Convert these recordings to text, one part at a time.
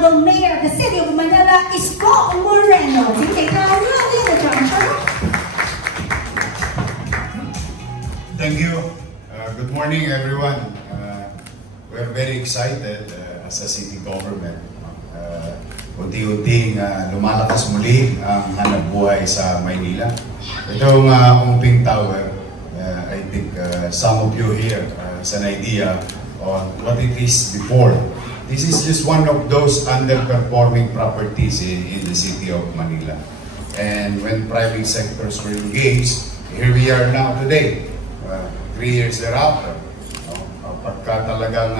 Honorable Mayor of the City of Manila, Isko Moreno. Please take a round in the junction. Thank you. Good morning, everyone. We're very excited as a city government. Unti-unting lumalakas muli ang hanap buhay sa Maynila. Itong Ongping Tower, I think some of you here has an idea on what it is before. This is just one of those underperforming properties in the city of Manila. And when private sectors were engaged, here we are now today, 3 years thereafter. Pagka talagang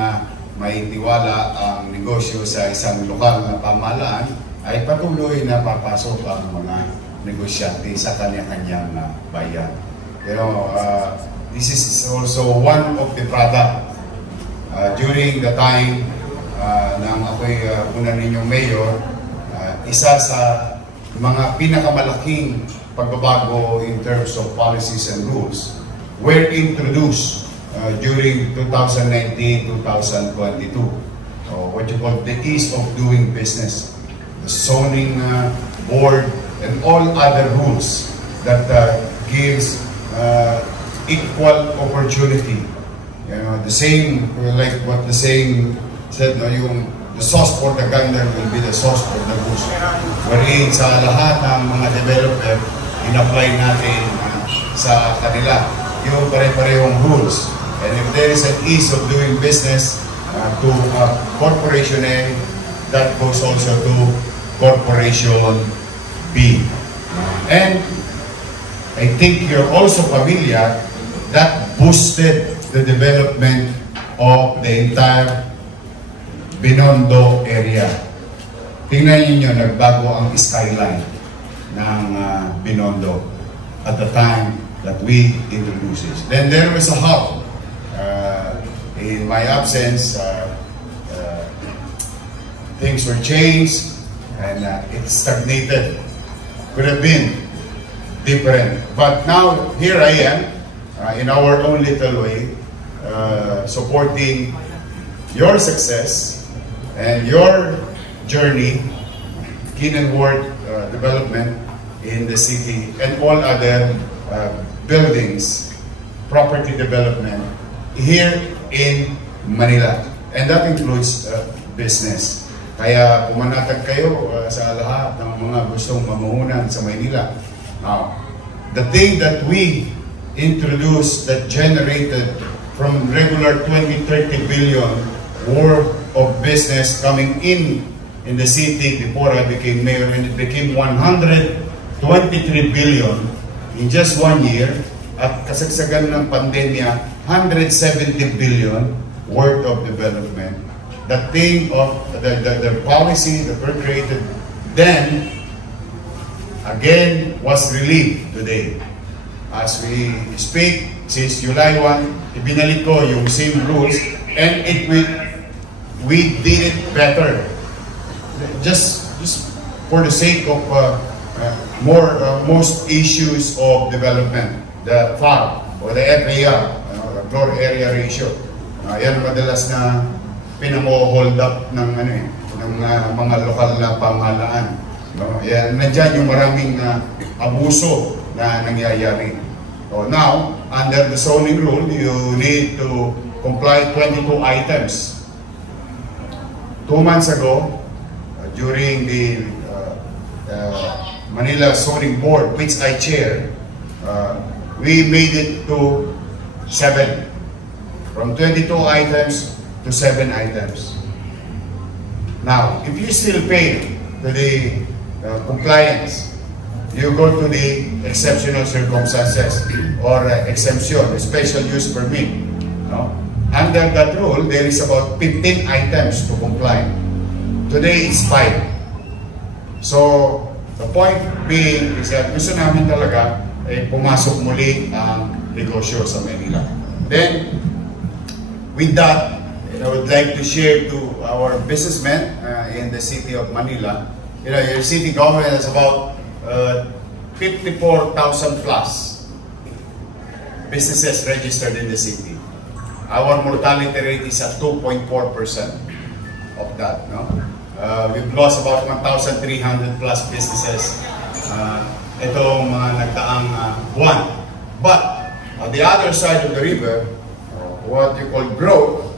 maitiwala ang negosyo sa isang lokal na pamahalaan, ay patuloy na papasok ang mga negosyante sa kanya-kanyang bayan. This is also one of the product during the time nang ako'y una ninyong mayor. Isa sa mga pinakamalaking pagbabago in terms of policies and rules were introduced during 2019-2022, what you call the ease of doing business, the zoning board, and all other rules that gives equal opportunity. The same, like what the saying said, the sauce for the gander will be the sauce for the goose. Wherein sa lahat ng mga developer, in-apply natin sa kanila yung pare-parehong rules. And if there is an ease of doing business to Corporation A, that goes also to Corporation B. And I think you're also familiar that boosted the development of the entire Binondo area. Tingnan niyo, nagbago ang skyline ng Binondo at the time that we introduced it. Then there was a hub. In my absence, things were changed and it stagnated. Could have been different. But now, here I am, in our own little way, supporting your success and your journey, Kinanward development in the city and all other buildings, property development here in Manila. And that includes business. Kaya pumanatag kayo sa lahat ng mga gustong mamuhunan sa Maynila. Now, the thing that we introduced that generated from regular 20-30 billion worth of business coming in the city before I became mayor, and it became 123 billion in just 1 year. At kasagsagan ng pandemya, 170 billion worth of development. The thing of the policy that were created then, again, was relieved today. As we speak, since July 1, ibinalik ko yung same rules, and we did it better. Just for the sake of most issues of development. The FAR or the FAR, the floor area ratio. Yan madalas na pinamo-hold up ng mga lokal na pamahalaan. Yan, nandiyan yung maraming abuso na nangyayari. Now, under the zoning rule, you need to comply 22 items. 2 months ago, during the Manila Zoning Board, which I chair, we made it to 7. From 22 items to 7 items. Now, if you still pay to the compliance, you go to the exceptional circumstances or exemption, special use permit. No? Under that rule, there is about 15 items to comply. Today, it's 5. So, the point being is that gusto namin talaga pumasok muli ang negosyo sa Manila. Then, with that, I would like to share to our businessmen in the city of Manila. Your city government has about 54,000 plus businesses registered in the city. Our mortality rate is at 2.4% of that. No? we've lost about 1,300 plus businesses itong mga nagdaang buwan. But on the other side of the river, what you call growth,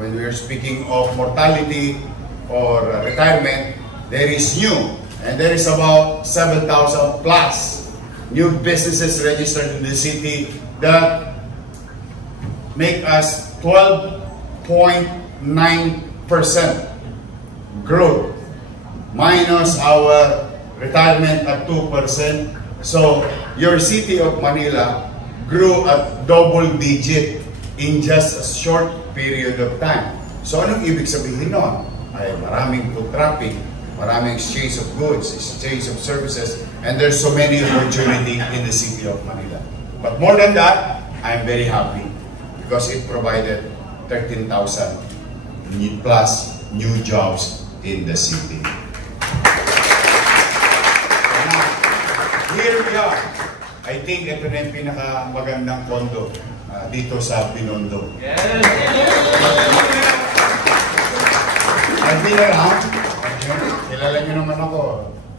when we're speaking of mortality or retirement, there is new. And there is about 7,000 plus new businesses registered in the city that make us 12.9% growth minus our retirement at 2%. So your city of Manila grew at double digit in just a short period of time. So anong ibig sabihin nun? Ay maraming foot traffic, maraming exchange of goods, exchange of services, and there's so many opportunity in the city of Manila. But more than that, I'm very happy because it provided 13,000 plus new jobs in the city. So now, here we are. I think ito na yung pinakamagandang kondo dito sa Binondo. I've been around. Kilala nyo naman ako,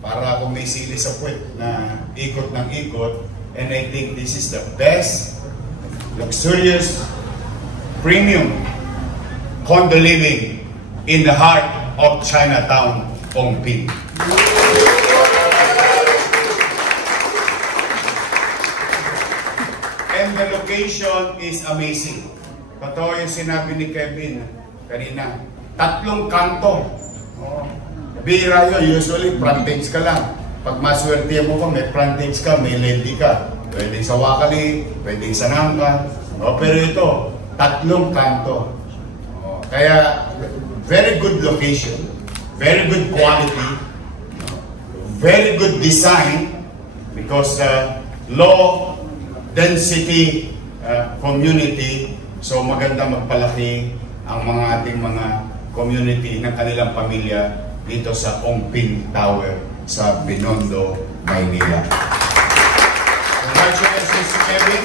para akong may sili sa puwet na ikot ng ikot, and I think this is the best, luxurious, premium condo living in the heart of Chinatown, Ongping. And the location is amazing. Totoo yung sinabi ni Kevin kanina, 3 kanto. Bira yun, usually frontage ka lang. Pag maswerte mo ka, may frontage ka, may lady ka. Pwedeng sa Wakali, pwedeng sa Nangka. Pero ito, 3 kanto. Kaya, very good location, very good quality, very good design, because low density community, so maganda magpalaki ang mga ating mga community ng kanilang pamilya dito sa Ongping Tower sa Binondo, Maynila. Congratulations to Kevin.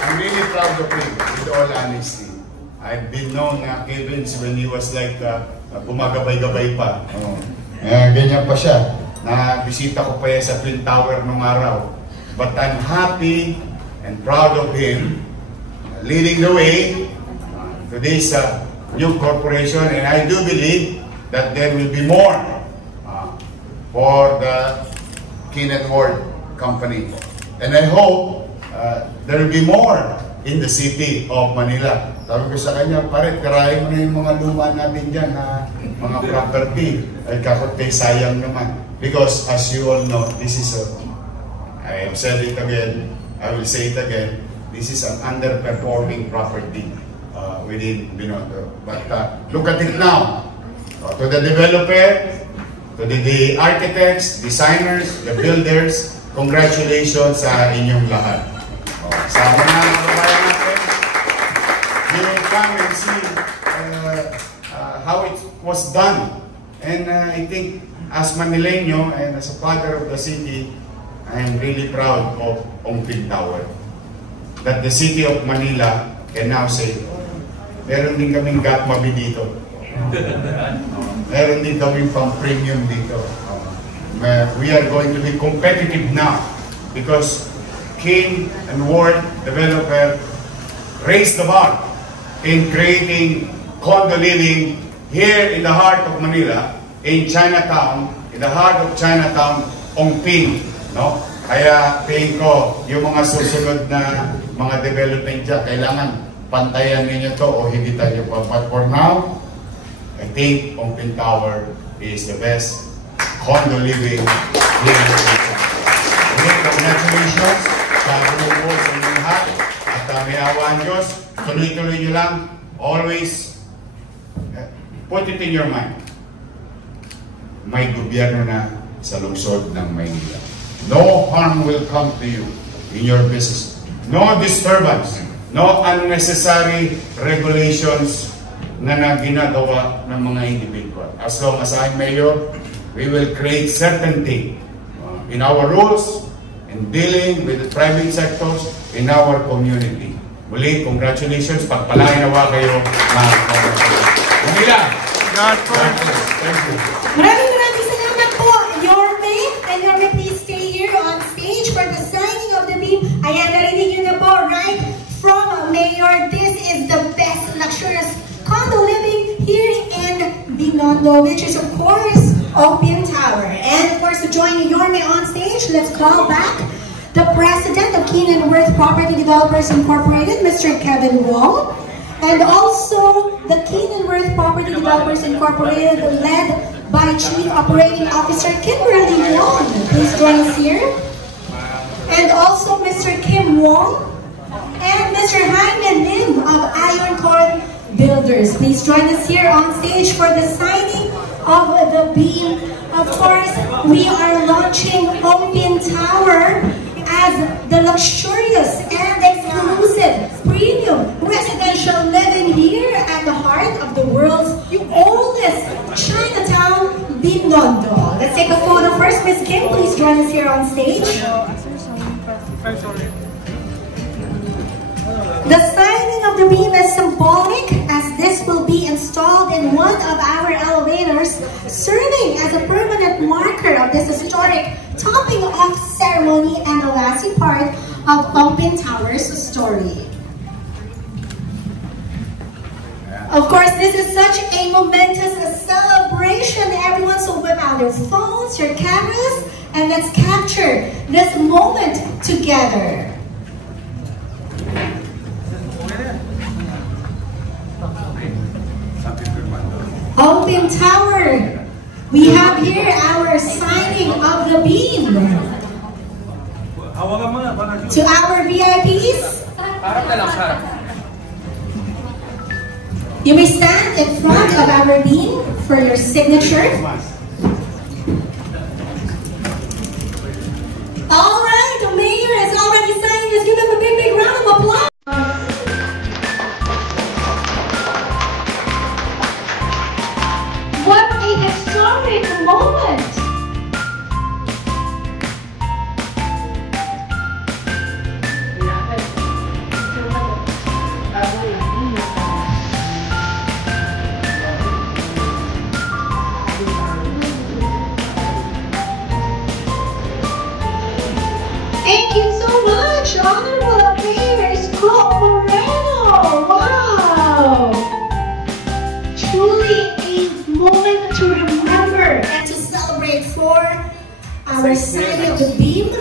I'm really proud of him, with all honesty. I've been known na Kevin when he was like gumagabay-gabay pa. Ganyan pa siya. Bisita ko pa yan sa Twin Tower nung araw. But I'm happy and proud of him leading the way to this new corporation, and I do believe that there will be more for the Kenneth Ward Company. And I hope there will be more in the city of Manila. Sabi ko sa kanya, pare, tirahin mo na yung mga luma natin dyan na mga property. Ay kakote, sayang naman. Because as you all know, this is I have said it again, I will say it again, this is an underperforming property within Binondo. But look at it now. To the developer, to the architects, designers, the builders, congratulations sa inyong lahat. Sa mga kababayan natin, you will come and see how it was done. And I think as Manileño and as a father of the city, I am really proud of Ongping Tower. That the city of Manila can now say, meron din kaming Gatmabi dito. Meron din kaming pang-premium dito. We are going to be competitive now because King and Ward developer raised the bar in creating condo living here in the heart of Manila, in Chinatown, in the heart of Chinatown, Ongping. No? Kaya tingin ko, yung mga susunod na mga development dyan, kailangan pantayan ninyo to o higitan nyo pa. But for now, I think Ongping Tower is the best condo living here in Manila. Congratulations sa buong po sa inyong lahat. At may awa ang Diyos, tuloy-tuloy nyo lang. Always put it in your mind. May gobyerno na sa lungsod ng Maynila. No harm will come to you in your business. No disturbance. No unnecessary regulations na ginagawa ng mga individual. As long as I'm mayor, we will create certainty in our rules, in dealing with the private sectors, in our community. Muli, congratulations. Pagpalain nawa kayo, mga kapatid. Manila! God first! Maraming salamat po, Yorme. And Yorme, please stay here on stage for the signing of the beam. Ayan, narinig nyo na po, right from Mayor. This is the best luxurious condo living here in Binondo, which is of course Opium Tower. And of course, to join Yorme on stage, let's call back the president of Keenan Worth Property Developers Incorporated, Mr. Kevin Wong. And also the Keenan Worth Property Developers Incorporated, led by Chief Operating Officer Kimberly Wong. Please join us here. And also Mr. Kim Wong and Mr. Jaime Lim of Iron Core Builders. Please join us here on stage for the signing of the beam. Of course, we are launching Opium Tower as the luxurious and exclusive premium residential living here at the heart of the world's oldest Chinatown, Binondo. Let's take a photo first. Ms. Kim, please join us here on stage. The signing of the beam is symbolic, as this will be installed in one of our elevators, serving as a permanent marker of this historic topping off ceremony and the lasting part of Opium Tower's story. Of course, this is such a momentous celebration. Everyone, so whip out your phones, your cameras, and let's capture this moment together. Opium Tower, we have here our signing of the beam. To our VIPs, you may stand in front of our beam for your signature. All right, the mayor has already signed. Let's give him a big round of applause. What a historic moment! Thank you so much, Honorable Mayor Scott Moreno. Wow! Truly a moment to remember and to celebrate for our signing of the beam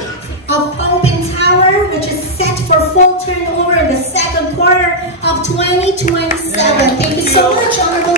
of Opium Tower, which is set for full turnover in the second quarter of 2027. Thank you so much, Honorable